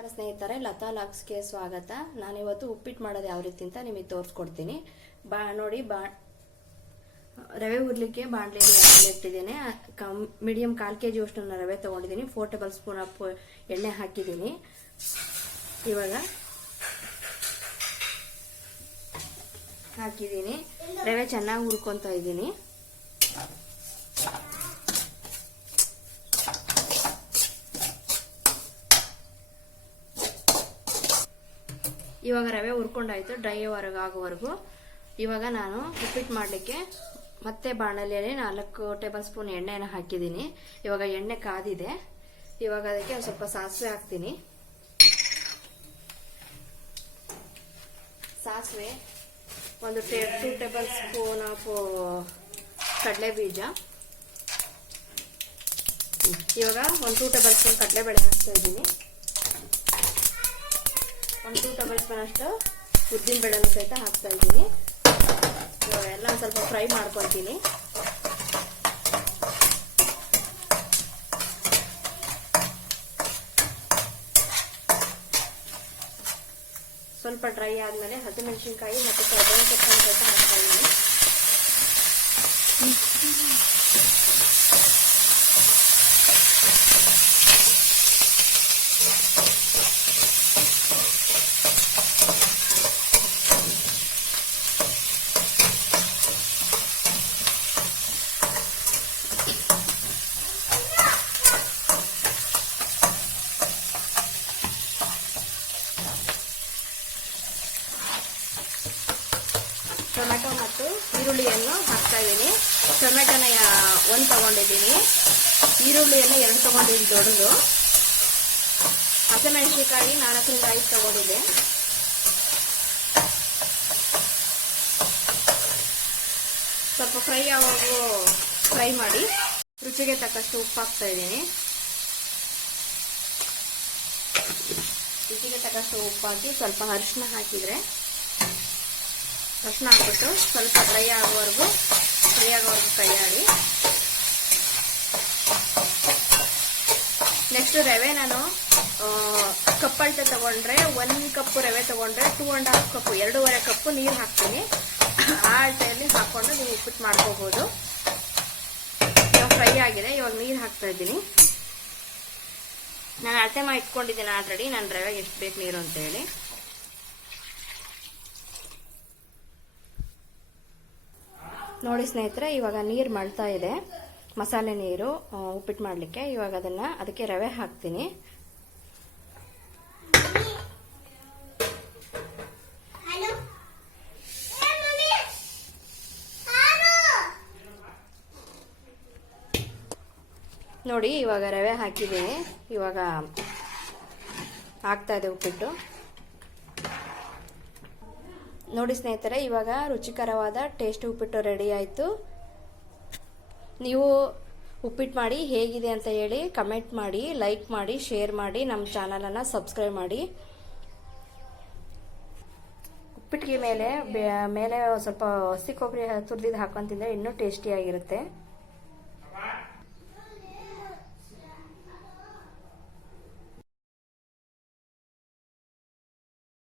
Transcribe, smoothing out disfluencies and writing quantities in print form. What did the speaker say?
ನಮಸ್ಕಾರ ಸ್ನೇಹಿತರೆ, ಲತಾ ಲಾಗ್ಸ್ಗೆ ಸ್ವಾಗತ. ನಾನಿವತ್ತು ಉಪ್ಪಿಟ್ಟು ಮಾಡೋದು ಯಾವ ರೀತಿ ಅಂತ ನಿಮಗೆ ತೋರಿಸ್ಕೊಡ್ತೀನಿ. ನೋಡಿ, ರವೆ ಹುರ್ಲಿಕ್ಕೆ ಬಾಣಲೆಯಲ್ಲಿ ಇಟ್ಟಿದ್ದೀನಿ. ಮೀಡಿಯಂ 1/4 kg ಅಷ್ಟು ರವೆ ತಗೊಂಡಿದ್ದೀನಿ. 4 ಟೇಬಲ್ ಸ್ಪೂನ್ ಎಣ್ಣೆ ಹಾಕಿದ್ದೀನಿ. ಇವಾಗ ಹಾಕಿದ್ದೀನಿ. ರವೆ ಚೆನ್ನಾಗಿ ಹುರ್ಕೊಂತ ಇದ್ದೀನಿ. ಇವಾಗ ರವೆ ಹುರ್ಕೊಂಡಾಯ್ತು, ಡ್ರೈ ಆಗೋವರೆಗೂ. ಇವಾಗ ನಾನು ಉಪ್ಪಿಟ್ಟು ಮಾಡಲಿಕ್ಕೆ ಮತ್ತೆ ಬಾಣಲೆಯಲ್ಲಿ 4 ಟೇಬಲ್ ಸ್ಪೂನ್ ಎಣ್ಣೆನ ಹಾಕಿದ್ದೀನಿ. ಇವಾಗ ಎಣ್ಣೆ ಕಾದಿದೆ. ಇವಾಗ ಅದಕ್ಕೆ ಒಂದು ಸ್ವಲ್ಪ ಸಾಸಿವೆ ಹಾಕ್ತೀನಿ. ಸಾಸಿವೆ, ಒಂದು 2 ಟೇಬಲ್ ಸ್ಪೂನ್ ಆಫ್ ಕಡಲೆ ಬೀಜ. ಇವಾಗ ಒಂದು 2 ಟೇಬಲ್ ಸ್ಪೂನ್ ಕಡಲೆಬೇಳೆ ಹಾಕ್ತಾ ಇದ್ದೀನಿ. 1 2 ಟೇಬಲ್ ಸ್ಪೂನ್ ಅಷ್ಟು ಉದ್ದಿನ ಬೇಳೆನೂ ಸಹಿತ ಹಾಕ್ತಾ ಇದ್ದೀನಿ. ಎಲ್ಲ ಒಂದು ಸ್ವಲ್ಪ ಫ್ರೈ ಮಾಡ್ಕೊತೀನಿ. ಸ್ವಲ್ಪ ಡ್ರೈ ಆದ್ಮೇಲೆ ಹಸಿಮೆಣಸಿನಕಾಯಿ ಮತ್ತು ಕರಿಬೇವಿನ ಸೊಪ್ಪನ್ನು ಸಹಿತ ಹಾಕ್ತಾ ಇದ್ದೀನಿ. ಟೊಮೆಟೊ ಮತ್ತು ಈರುಳ್ಳಿಯನ್ನು ಹಾಕ್ತಾ ಇದ್ದೀನಿ. ಟೊಮೆಟೊನ 1 ತಗೊಂಡಿದ್ದೀನಿ, ಈರುಳ್ಳಿಯನ್ನು 2 ತಗೊಂಡಿದ್ದೀನಿ ದೊಡ್ಡದು. ಹಸಿಮೆಣಸಿನಕಾಯಿ 4 ರಿಂದ 5 ತಗೊಂಡಿದ್ದೆ. ಸ್ವಲ್ಪ ಫ್ರೈ ಆಗುವ ಫ್ರೈ ಮಾಡಿ ರುಚಿಗೆ ತಕ್ಕಷ್ಟು ಉಪ್ಪು ಹಾಕ್ತಾ ಇದ್ದೀನಿ. ರುಚಿಗೆ ತಕ್ಕಷ್ಟು ಉಪ್ಪು ಹಾಕಿ ಸ್ವಲ್ಪ ಅರಿಶಿನ ಹಾಕಿದ್ರೆ ಅರಿಶಿನ ಹಾಕ್ಬಿಟ್ಟು ಸ್ವಲ್ಪ ಫ್ರೈ ಆಗೋವರೆಗೂ ಕೈ ಆಡಿ. ನೆಕ್ಸ್ಟ್ ರವೆ ನಾನು ಕಪ್ಪಳತೆ ತಗೊಂಡ್ರೆ 1 ಕಪ್ ರವೆ ತಗೊಂಡ್ರೆ 2.5 ಕಪ್ 2.5 ಕಪ್ ನೀರು ಹಾಕ್ತೀನಿ. ಆ ಅಳತೆಯಲ್ಲಿ ಹಾಕೊಂಡು ನೀವು ಉಪ್ಪಿಟ್ಟು ಮಾಡ್ಕೋಬಹುದು. ಇವಾಗ ಫ್ರೈ ಆಗಿದೆ. ಇವಾಗ ನೀರು ಹಾಕ್ತಾ ಇದ್ದೀನಿ. ನಾನು ಅಳತೆ ಮಾಡಿ ಇಟ್ಕೊಂಡಿದ್ದೀನಿ ಆಲ್ರೆಡಿ, ನಾನು ರವೆಗೆ ಎಷ್ಟು ಬೇಕು ನೀರು ಅಂತ ಹೇಳಿ. ನೋಡಿ ಸ್ನೇಹಿತರೆ, ಇವಾಗ ನೀರು ಮಳ್ತಾ ಇದೆ, ಮಸಾಲೆ ನೀರು ಉಪ್ಪಿಟ್ಟು ಮಾಡಲಿಕ್ಕೆ. ಇವಾಗ ಅದಕ್ಕೆ ರವೆ ಹಾಕ್ತೀನಿ. ನೋಡಿ, ಇವಾಗ ರವೆ ಹಾಕಿದ್ದೀನಿ. ಇವಾಗ ಆಗ್ತಾ ಇದೆ ಉಪ್ಪಿಟ್ಟು. ನೋಡಿ ಸ್ನೇಹಿತರೆ, ಇವಾಗ ರುಚಿಕರವಾದ ಟೇಸ್ಟಿ ಉಪ್ಪಿಟ್ಟು ರೆಡಿ ಆಯಿತು. ನೀವು ಉಪ್ಪಿಟ್ಟು ಮಾಡಿ ಹೇಗಿದೆ ಅಂತ ಹೇಳಿ ಕಮೆಂಟ್ ಮಾಡಿ, ಲೈಕ್ ಮಾಡಿ, ಶೇರ್ ಮಾಡಿ, ನಮ್ಮ ಚಾನಲನ್ನು ಸಬ್ಸ್ಕ್ರೈಬ್ ಮಾಡಿ. ಉಪ್ಪಿಟ್ಟಿಗೆ ಮೇಲೆ ಸ್ವಲ್ಪ ಹಸಿ ಕೊಬ್ಬರಿ ತುರಿದಿದ್ದು ಹಾಕೊಂಡು ತಿಂದರೆ ಇನ್ನೂ ಟೇಸ್ಟಿಯಾಗಿರುತ್ತೆ.